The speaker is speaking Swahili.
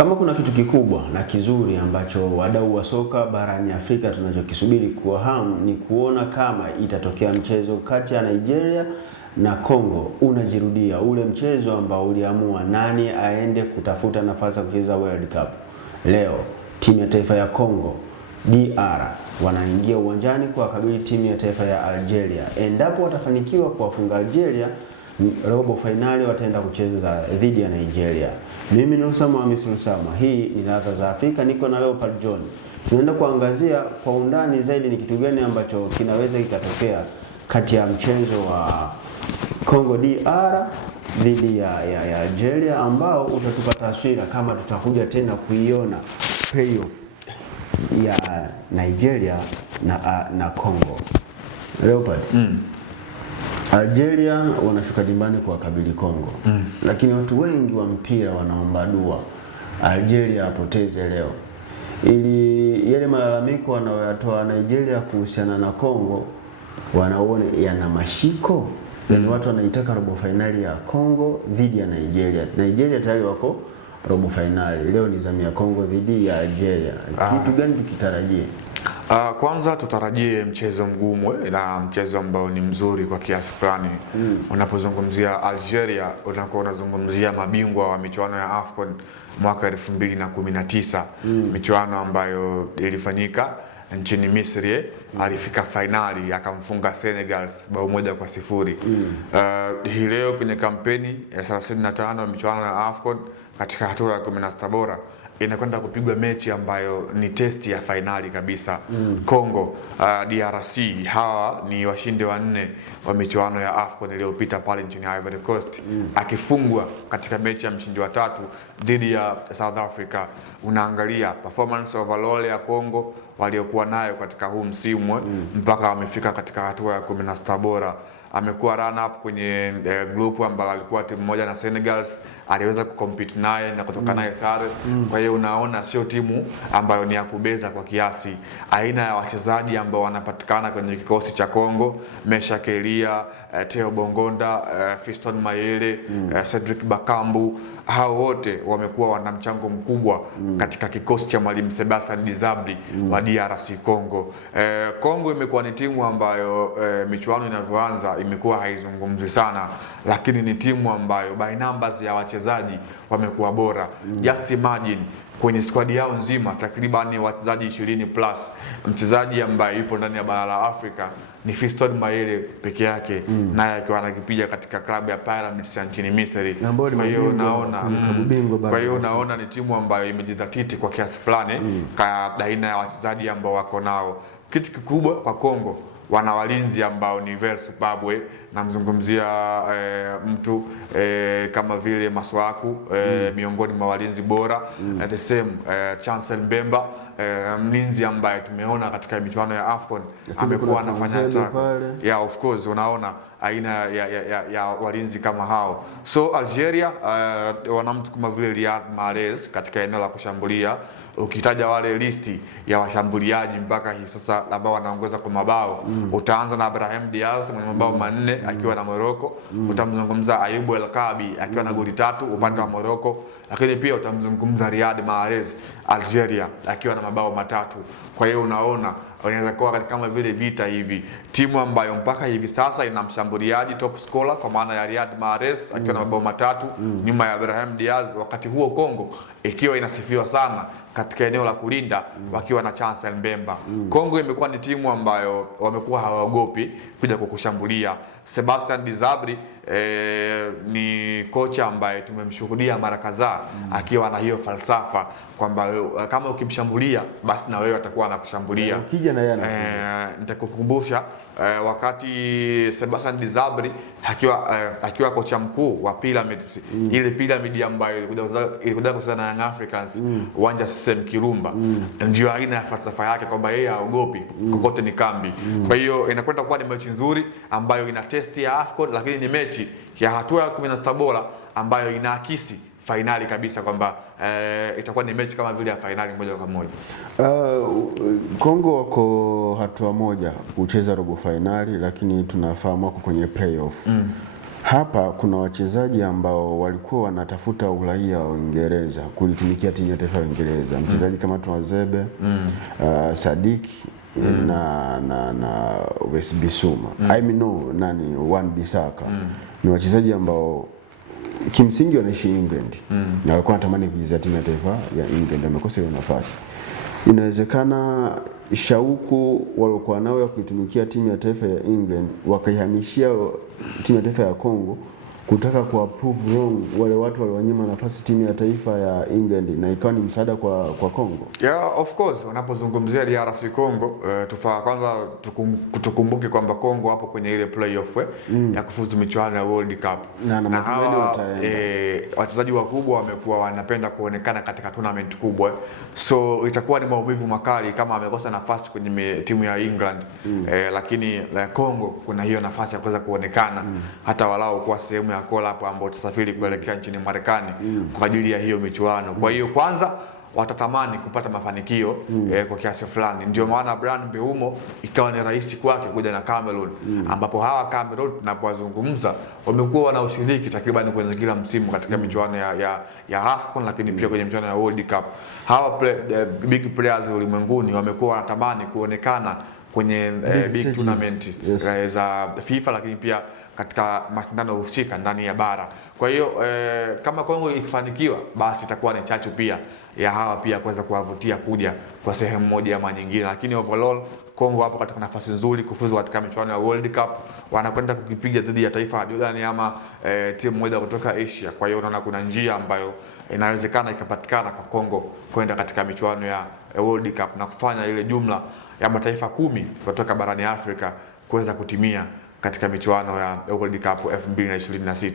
Kama kuna kitu kikubwa na kizuri ambacho wadau wa soka barani Afrika tunachokisubiri kwa hamu ni kuona kama itatokea mchezo kati ya Nigeria na Congo unajirudia, ule mchezo ambao uliamua nani aende kutafuta nafasi ya kucheza World Cup. Leo timu ya taifa ya Congo DR wanaingia uwanjani kuwakabili timu ya taifa ya Algeria. Endapo watafanikiwa kuwafunga Algeria, robo finali wataenda kucheza dhidi ya Nigeria. Mimi ni Usama Hamisi Usama. Hii ni Ladha za Afrika, niko na Leopard John. Tunaenda kuangazia kwa undani zaidi ni kitu gani ambacho kinaweza kikatokea kati ya mchezo wa Congo DR dhidi ya Algeria, ambao utatupa taswira kama tutakuja tena kuiona playoff ya Nigeria na Congo. Leopard. Algeria wanashuka dimbani kwa kabili Congo. Lakini watu wengi wa mpira wanaomba dua Algeria apoteze leo, ili yale malalamiko wanayoyatoa Nigeria kuhusiana na Congo wanaona yana mashiko. Yani watu wanaitaka robo finali ya Congo dhidi ya Nigeria. Nigeria tayari wako robo finali. Leo ni zamu ya Congo dhidi ya Algeria. Kitu gani tukitarajie? Kwanza tutarajie mchezo mgumu na mchezo ambao ni mzuri kwa kiasi fulani. Unapozungumzia Algeria unakuwa unazungumzia mabingwa wa michuano ya AFCON mwaka 2019, michuano ambayo ilifanyika nchini Misri. Alifika finali akamfunga Senegal bao 1-0. Hii leo kwenye kampeni ya 35 michuano ya AFCON katika hatua ya 16 bora inakwenda kupigwa mechi ambayo ni testi ya finali kabisa. Congo DRC hawa ni washindi wa 4 wa michuano ya AFCON iliyopita pale nchini Ivory Coast, akifungwa katika mechi ya mshindi wa 3 dhidi ya South Africa. Unaangalia performance overall ya Congo waliokuwa nayo katika huu msimu mpaka wamefika katika hatua ya 16 bora. Amekuwa run up kwenye group ambayo alikuwa timu moja na Senegal, aliweza kucompete naye na kutoka naye sare. Kwa hiyo unaona sio timu ambayo ni ya kubeza kwa kiasi. Aina ya wachezaji ambao wanapatikana kwenye kikosi cha Congo, Mesha Kelia, Theo Bongonda, Fiston Mayele, Cedric Bakambu, hao wote wamekuwa wana mchango mkubwa katika kikosi cha mwalimu Sebastien Desabre wa DRC Congo. Congo imekuwa ni timu ambayo michuano inavyoanza imekuwa haizungumzwi sana, lakini ni timu ambayo by numbers ya wachezaji wamekuwa bora. Just imagine kwenye squad yao nzima takriban wachezaji 20+. Mchezaji ambaye yupo ndani ya bara la Afrika ni Fiston Mayele peke yake, naye akiwa anakipiga katika klabu ya Pyramids nchini Misri. Kwa hiyo unaona ni timu ambayo imejidhatiti kwa kiasi fulani kwa aina ya wachezaji ambao wako nao. Kitu kikubwa kwa Congo, wana walinzi ambao ni very superb. Namzungumzia mtu kama vile Maswaku, miongoni mwa walinzi bora. The same Chancel Mbemba, mlinzi ambaye tumeona katika michuano ya AFCON amekuwa anafanya yeah, of course unaona aina ya walinzi kama hao. So Algeria wana mtu kama vile Riyad Mahrez katika eneo la kushambulia. Ukitaja wale listi ya washambuliaji mpaka hivi sasa ambao wanaongoza kwa mabao, utaanza na Brahim Diaz mwenye mabao 4 akiwa na Morocco. Utamzungumza Ayubu El Kabi akiwa na goli 3 upande wa Morocco, lakini pia utamzungumza Riyad Mahrez Algeria akiwa na mabao 3. Kwa hiyo unaona wanaweza kuwa kama vile vita hivi, timu ambayo mpaka hivi sasa ina mshambuliaji top scorer kwa maana ya Riyad Mahrez akiwa na mabao 3 nyuma ya Brahim Diaz, wakati huo Congo ikiwa inasifiwa sana katika eneo la kulinda wakiwa na Chancel Mbemba. Congo imekuwa ni timu ambayo wamekuwa hawaogopi kuja kukushambulia. Sebastien Desabre ni kocha ambaye tumemshuhudia mara kadhaa akiwa na hiyo falsafa kwamba kama ukimshambulia basi na wewe atakuwa anakushambulia. Ukija na yeye nitakukumbusha wakati Sebastien Desabre akiwa kocha mkuu wa Pyramids, ile Pyramid ambayo ilikuja kusana na Young Africans uwanja CCM Kirumba, ndio aina ya falsafa yake kwamba yeye haogopi kokote ni kambi. Kwa hiyo inakwenda kuwa ni mechi nzuri ambayo ina test ya AFCON, lakini ni mechi ya hatua ya 16 bora ambayo inaakisi finali kabisa kwamba itakuwa ni mechi kama vile ya finali moja kwa moja. Congo wako hatua moja kucheza robo finali, lakini tunafahamu wako kwenye playoff. Hapa kuna wachezaji ambao walikuwa wanatafuta uraia wa Uingereza kulitumikia timu ya taifa ya Uingereza. Mchezaji kama Tuanzebe, Sadik na Wes Bissouma. Wan-Bissaka. Ni wachezaji ambao kimsingi wanaishi England na walikuwa wanatamani kucheza timu ya taifa ya England, wamekosa hiyo nafasi. Inawezekana shauku waliokuwa nao ya kuitumikia timu ya taifa ya England wakaihamishia timu ya taifa ya Kongo kutaka kuapprove wrong wale watu walionyima nafasi timu ya taifa ya England, na ikawa ni msaada kwa Kongo. Yeah, of course unapozungumzia DRC Congo, tufaa kwanza tukumbuke kwamba Kongo hapo kwenye ile playoff ya kufuzu michuano ya World Cup, na hawa wachezaji wakubwa wamekuwa wanapenda kuonekana katika tournament kubwa, so itakuwa ni maumivu makali kama amekosa nafasi kwenye timu ya England. Lakini Kongo kuna hiyo nafasi ya kuweza kuonekana hata walau kwa sehemu ya call up ambao tutasafiri kuelekea nchini Marekani kwa ajili ya hiyo michuano. Kwa hiyo kwanza watatamani kupata mafanikio kwa kiasi fulani, ndio maana Bryan Mbeumo ikawa ni rahisi kwake kuja na Cameroon, ambapo hawa Cameroon tunapozungumza wamekuwa wanaushiriki takriban kwenye kila msimu katika michuano ya AFCON, lakini pia kwenye michuano ya World Cup. Hawa big players ulimwenguni wamekuwa wanatamani kuonekana kwenye big tournament za FIFA, lakini pia katika mashindano husika ndani ya bara. Kwa hiyo kama Kongo ikifanikiwa, basi itakuwa ni chachu pia ya hawa pia kuweza kuwavutia kuja kwa sehemu moja ama nyingine, lakini overall Kongo hapo katika nafasi nzuri kufuzu katika michuano ya World Cup. Wanakwenda kukipiga dhidi ya taifa la Jordan ama timu moja kutoka Asia. Kwa hiyo unaona kuna njia ambayo inawezekana ikapatikana kwa Kongo kwenda katika michuano ya World Cup na kufanya ile jumla ya mataifa 10 kutoka barani Afrika kuweza kutimia katika michuano ya World Cup 2026.